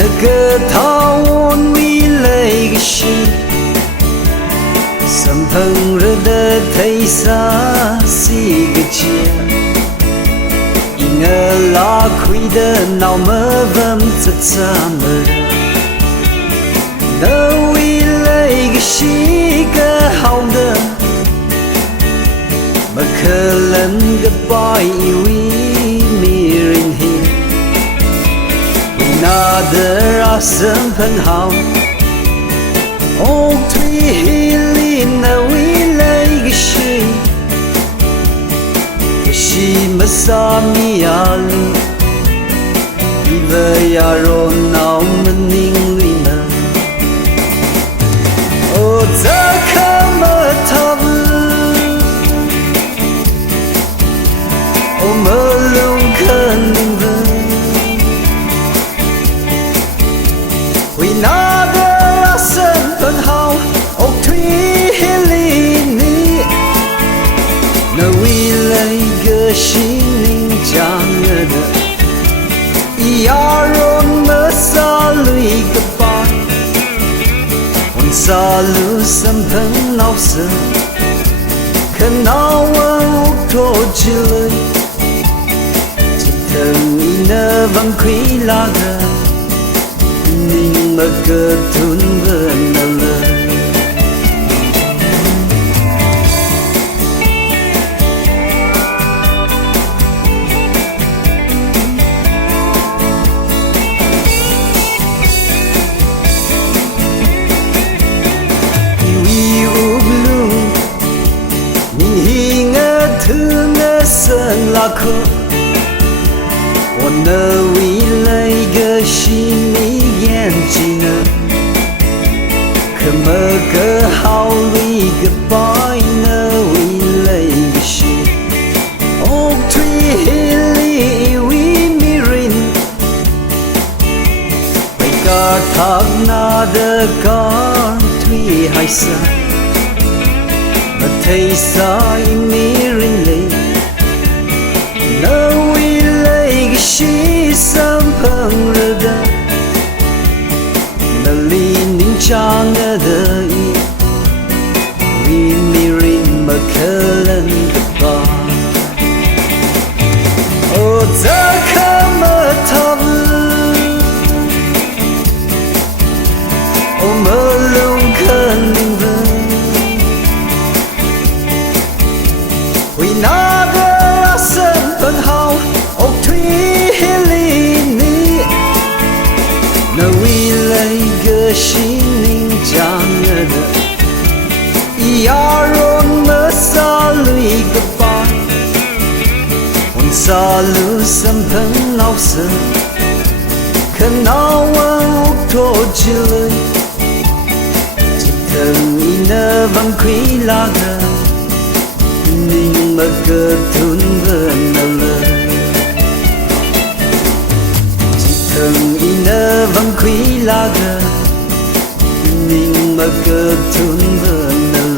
那个他我未来个心，三朋热的太傻是个家，因而拉亏的闹么问这怎么了？那未来个是个好的，不可能个白以为没人听。那的拉伸很好，哦，推理那未来个谁，可惜没啥米亚里，伊为亚罗闹么宁里呢？哦，这可么他不，哦，么龙肯定不。为那个拉伸很好，哦，推理你那未来个心灵讲的，一亚罗么萨路一个巴，我萨路三朋老生，可那我托起来，只等你那晚亏拉个。宁么个吞不能了，因为无路，你那吞那生拉克。我那未来个心里眼睛呢，可么个好一个白那未来个心，哦，推理为迷人，为个他那的个推还是，那推啥也迷人嘞，那未来个心三朋热的。那里宁讲的意，为你人么可能的吧？哦，这可么他不？哦，么龙肯定不？为那个拉伸很好，哦，推理你那未来。个心灵讲的，一亚罗么萨路一个巴，我萨路三朋老生，可那我托起来，只等你那晚亏拉个，宁么个吞不能了。等一那晚亏拉个，宁么个吞不能。